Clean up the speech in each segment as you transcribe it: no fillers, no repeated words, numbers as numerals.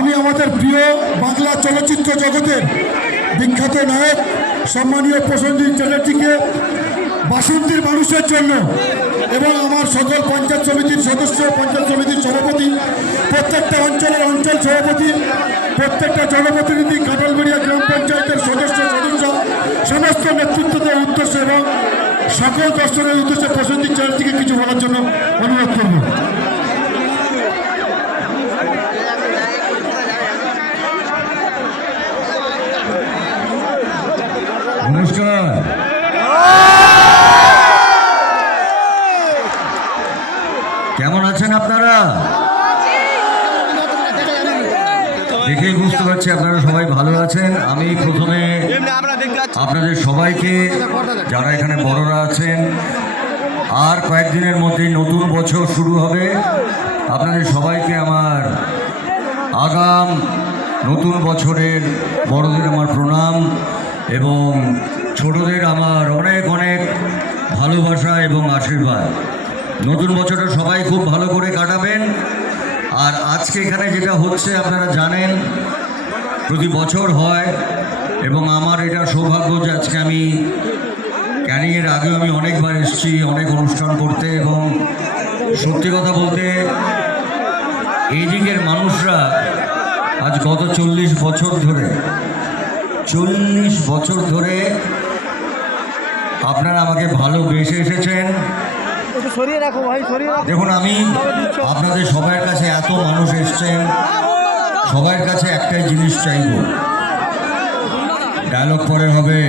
আমি আমাদের প্রিয় বাংলা চলচ্চিত্র জগতের বিখ্যাত নায়ক সম্মানীয় প্রসেনজিৎ চ্যাটার্জিকে বাসন্তীর মানুষের জন্য এবং আমার সকল পঞ্চায়েত সমিতির সদস্য, পঞ্চায়েত সমিতির সভাপতি, প্রত্যেকটা অঞ্চলের অঞ্চল সভাপতি, প্রত্যেকটা জনপ্রতিনিধি, কাঁঠালবাড়িয়া গ্রাম পঞ্চায়েতের সদস্য সমস্ত নেতৃত্বদের উদ্দেশ্যে এবং সকল দর্শনের উদ্দেশ্যে প্রসেনজিৎ চ্যাটার্জিকে কিছু বলার জন্য অনুরোধ করব। নমস্কার। কেমন আছেন আপনারা? দেখেই বুঝতে পারছি আপনারা সবাই ভালো আছেন। আমি প্রথমে আপনাদের সবাইকে, যারা এখানে বড়রা আছেন, আর কয়েকদিনের মধ্যেই নতুন বছর শুরু হবে, আপনাদের সবাইকে আমার আগাম নতুন বছরের বড়দের আমার প্রণাম এবং ছোটদের আমার অনেক অনেক ভালোবাসা এবং আশীর্বাদ। নতুন বছরটা সবাই খুব ভালো করে কাটাবেন। আর আজকে এখানে যেটা হচ্ছে আপনারা জানেন, প্রতি বছর হয় এবং আমার এটা সৌভাগ্য যে আজকে আমি ক্যানিংয়ের আগেও আমি অনেকবার এসেছি অনেক অনুষ্ঠান করতে, এবং সত্যি কথা বলতে এই দিকের মানুষরা আজ গত 40 বছর ধরে আপনারা আমাকে ভালোবেসে এসেছেন। দেখুন, আমি আপনাদের সবার কাছে, এত মানুষ এসছেন, সবার কাছে একটাই জিনিস চাইব। ডায়লগ পরে হবে,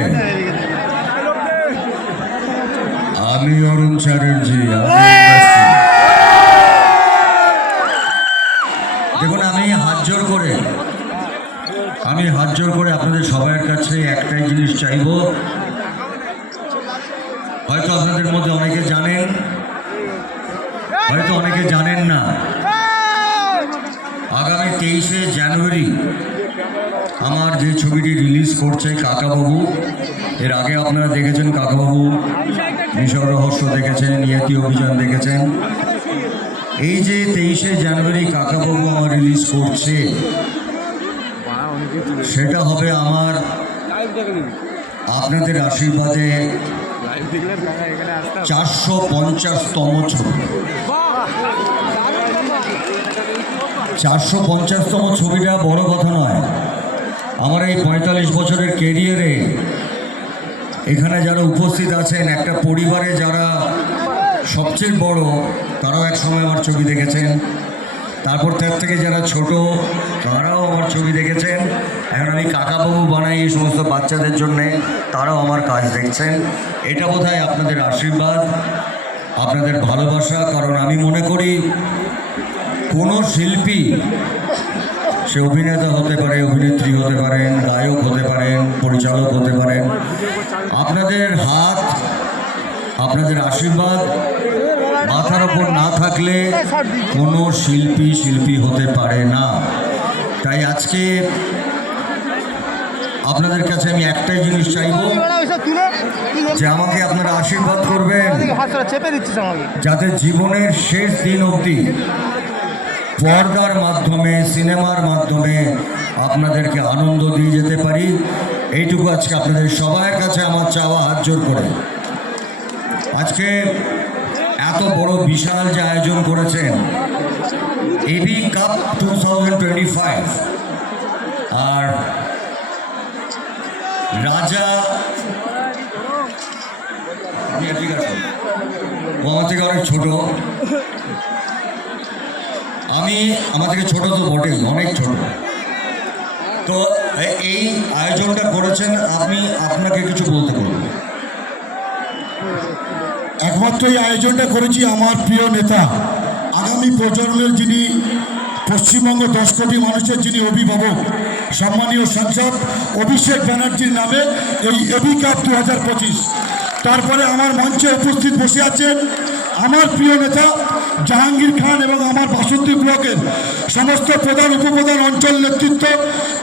আমি অরুণ চ্যাটার্জি। দেখুন, আমি হাত জোর করে আপনাদের সবার কাছে একটাই জিনিস চাইব। হয়তো আপনাদের মধ্যে অনেকে জানেন, হয়তো অনেকে জানেন না, আগামী 23শে জানুয়ারি আমার যে ছবিটি রিলিজ করছে কাকাবাবু, এর আগে আপনারা দেখেছেন কাকাবাবু, মিশর রহস্য দেখেছেন, নিয়তি অভিযান দেখেছেন। এই যে 23শে জানুয়ারি কাকাবাবু আমার রিলিজ করছে, সেটা হবে আমার আপনাদের আশীর্বাদে 450তম ছবি। 450তম ছবিটা বড় কথা নয়। আমার এই 45 বছরের কেরিয়ারে এখানে যারা উপস্থিত আছেন, একটা পরিবারে যারা সবচেয়ে বড়, তারাও এক সময় আমার ছবি দেখেছেন। তারপর তার থেকে যারা ছোট, তারাও আমার ছবি দেখেছেন। এখন আমি কাকাবাবু বানাই এই সমস্ত বাচ্চাদের জন্যে, তারাও আমার কাজ দেখছেন। এটা বোধহয় আপনাদের আশীর্বাদ, আপনাদের ভালোবাসা। কারণ আমি মনে করি কোনো শিল্পী, সে অভিনেতা হতে পারে, অভিনেত্রী হতে পারেন, গায়ক হতে পারেন, পরিচালক হতে পারেন, আপনাদের হাত, আপনাদের আশীর্বাদ মাথার ওপর না থাকলে কোনো শিল্পী হতে পারে না। তাই আজকে আপনাদের কাছে আমি একটাই জিনিস চাইব, যে আমাকে আপনারা আশীর্বাদ করবেন, যাতে জীবনের শেষ দিন অবধি পর্দার মাধ্যমে, সিনেমার মাধ্যমে আপনাদেরকে আনন্দ দিয়ে যেতে পারি। এইটুকু আজকে আপনাদের সবার কাছে আমার চাওয়া, হাত জোর করে। আজকে এত বড় বিশাল যে আয়োজন করেছেন, এবি কাপ 2025, আর রাজা, ঠিক আছে, ও আমার থেকে অনেক ছোট, আমার থেকে ছোট তো বটে, অনেক ছোট। তো এই আয়োজনটা করেছেন, আমি আপনাকে কিছু বলতে পারবো। একমাত্র এই আয়োজনটা করেছি আমার প্রিয় নেতা, আগামী প্রজন্মের যিনি পশ্চিমবঙ্গ 10 কোটি মানুষের যিনি অভিভাবক, সম্মানীয় সাংসদ অভিষেক ব্যানার্জির নামে এই এবি কাপ 2025। তারপরে আমার মঞ্চে উপস্থিত বসে আছেন আমার প্রিয় নেতা জাহাঙ্গীর খান এবং আমার বাসন্তী ব্লকের সমস্ত প্রধান, উপপ্রধান, অঞ্চল নেতৃত্ব,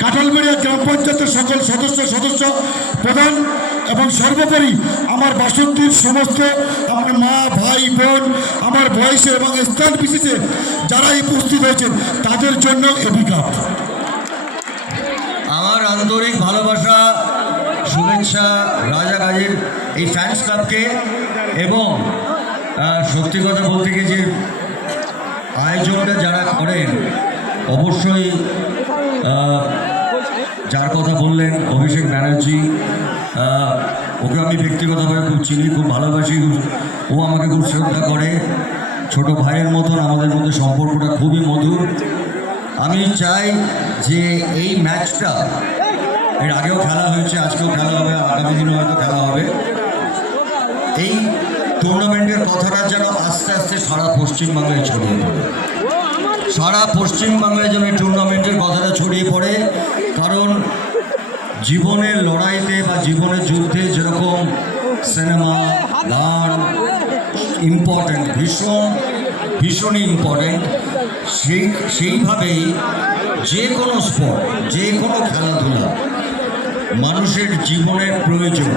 কাঁঠালবাড়িয়া গ্রাম পঞ্চায়েতের সকল সদস্য প্রধান, এবং সর্বোপরি আমার বাসন্তীর সমস্ত আমার মা, ভাই, বোন, আমার বয়সে এবং স্থান বিশেষে যারা উপস্থিত হয়েছেন, তাদের জন্য এবি কাপ। আন্তরিক ভালোবাসা শুভেচ্ছা রাজাগাজীর এই ফ্যান্স ক্লাবকে। এবং সত্যি কথা বলতে গিয়ে যে আয়োজনটা যারা করেন, অবশ্যই যার কথা বললেন অভিষেক ব্যানার্জি, ওকে আমি ব্যক্তিগতভাবে খুব চিনি, খুব ভালোবাসি, ও আমাকে খুব শ্রদ্ধা করে, ছোট ভাইয়ের মতন আমাদের মধ্যে সম্পর্কটা খুবই মধুর। আমি চাই যে এই ম্যাচটা, এর আগেও খেলা হয়েছে, আজকেও খেলা হবে, আগামী দিনে হয়তো খেলা হবে, এই টুর্নামেন্টের কথাটা যেন আস্তে আস্তে সারা পশ্চিমবাংলায় ছড়িয়ে পড়ে। সারা পশ্চিমবাংলায় যেন এই টুর্নামেন্টের কথাটা ছড়িয়ে পড়ে। কারণ জীবনের লড়াইতে বা জীবনের যুদ্ধে যেরকম সিনেমা, গান ইম্পর্ট্যান্ট, ভীষণই ইম্পর্ট্যান্ট, সেইভাবেই যে কোনো স্পোর্ট, যে কোনো খেলাধুলা মানুষের জীবনের প্রয়োজন।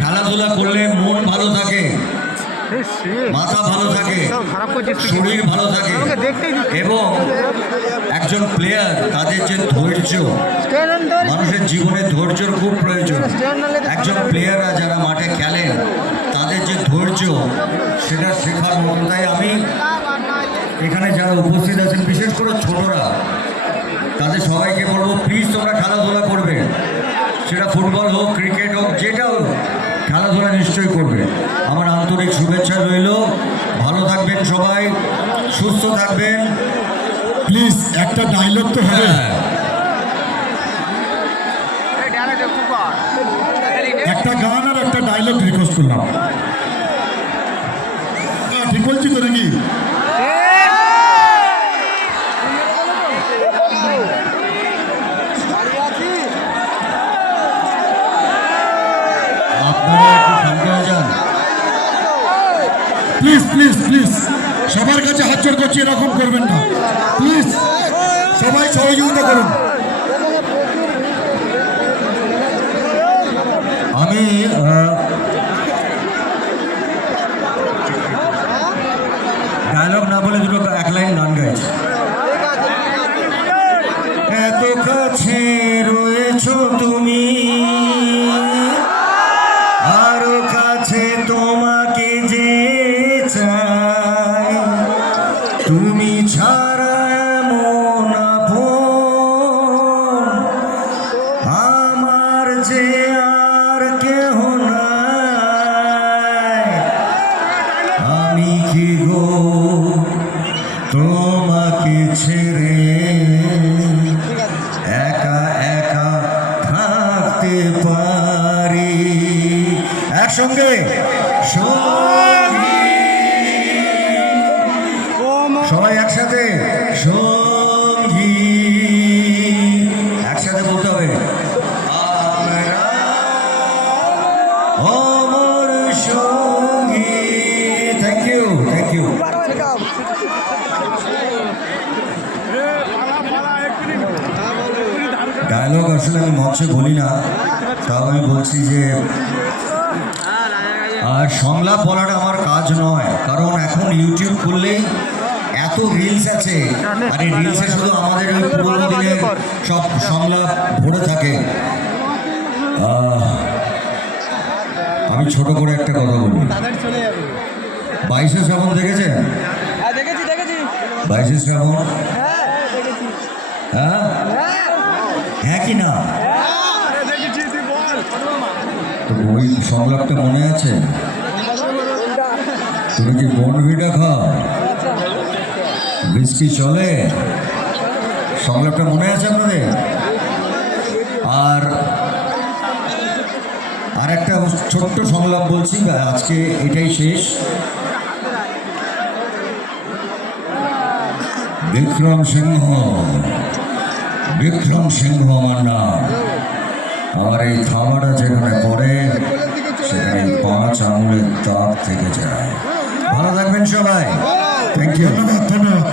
খেলাধুলা করলে মন ভালো থাকে, মাথা ভালো থাকে, শরীর ভালো থাকে, এবং একজন প্লেয়ার তাদের যে ধৈর্য, মানুষের জীবনে ধৈর্যর খুব প্রয়োজন। একজন প্লেয়াররা যারা মাঠে খেলেন তাদের যে ধৈর্য, সেটা শেখার মতো। তাই আমি এখানে যারা উপস্থিত আছেন, বিশেষ করে ছোটরা, তাদের সবাইকে বলবো প্লিজ তোমরা খেলাধুলা করবে, সেটা ফুটবল হোক, ক্রিকেট হোক, যেটা হোক, খেলাধুলা নিশ্চয়ই করবে। আমার আন্তরিক শুভেচ্ছা রইল। ভালো থাকবেন সবাই, সুস্থ থাকবেন। প্লিজ একটা ডায়লগ তো হবে, একটা গান আর একটা ডায়লগ রিকোয়েস্ট করলাম। ঠিক বলছি তো নাকি? প্লিজ প্লিজ প্লিজ সবার কাছে হাত জোড় করছি, এরকম করবেন না প্লিজ, সবাই সহযোগিতা করুন। আমি ডায়লগ না বলে দুটো এক লাইন গান গাইছি। এত কাছে রয়েছো তুমি, আরো কাছে তোমাকে যে চাই, তুমি ছাড়া এমন আপন আমার যে আর কেহ নাই। আমি কি গো তোমাকে ছেড়ে একা একা থাকতে পারি? একসঙ্গে সঙ্গী, সবাই একসাথে সঙ্গী, একসাথে বলতে হবে আমরা অমর সঙ্গী। Thank you, thank you. Dialogue আসলে আমি মঞ্চে বলি না, তাও আমি বলছি যে আর সংলাপ বলাটা আমার কাজ নয়। কারণ এখন ইউটিউব খুললেই এত রিলস আছে, আর এই রিলসে শুধু আমাদের ওই পুরোনো দিনের সব সংলাপ ভরে থাকে। আমি ছোট করে একটা কথা বলি। 22শে শ্রাবণ দেখেছেন? 22শে শ্রাবণ, হ্যাঁ হ্যাঁ কি না? তো ওই সংলাপটা মনে আছে? তুমি কি বনভিটা খাও, বৃষ্টি চলে, সংলাপটা মনে আছে আপনাদের? আর একটা ছোট্ট সংলাপ বলছি, আজকে এটাই শেষ। বিক্রম সিংহ, বিক্রম সিংহ আমার নাম। আমার এই থামাটা যেখানে পড়ে সেখানে 5 আঙুলের দাগ থেকে যায়। ভালো থাকবেন সবাই, থ্যাংক ইউ। ধন্যবাদ ধন্যবাদ।